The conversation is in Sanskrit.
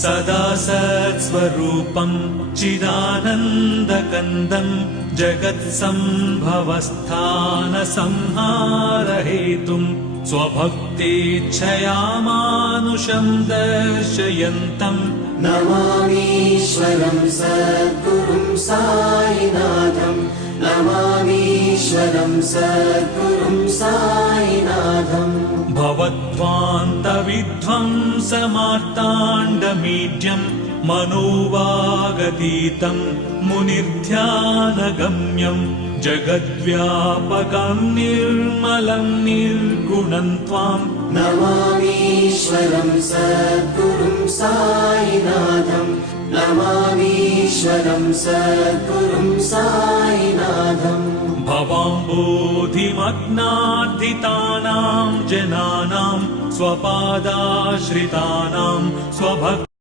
सदा सत्स्वरूपम् चिदानन्दकन्दम् जगत्सम्भवस्थानसंहारहेतुम् स्वभक्तेच्छया मानुषम् दर्शयन्तम् नमामीश्वरम् सद्गुरुम् साईनाथम् नमामीश्वरम् सद्गुरुम् साईनाथम् भवद्वान्तविध्वंसमार्ताण्डमीड्यम् मनोवागतीतम् मुनिर्ध्यानगम्यम् जगद्व्यापकम् निर्मलम् निर्गुणम् त्वाम् नमामीश्वरम् सद्गुरुम् साईनाथम् नमामीश्वरम् सद्गुरुम् साईनाथम् भवाम्बोधिमग्नार्धितानाम् जनानाम् स्वपादाश्रितानाम् स्वभक्तानाम्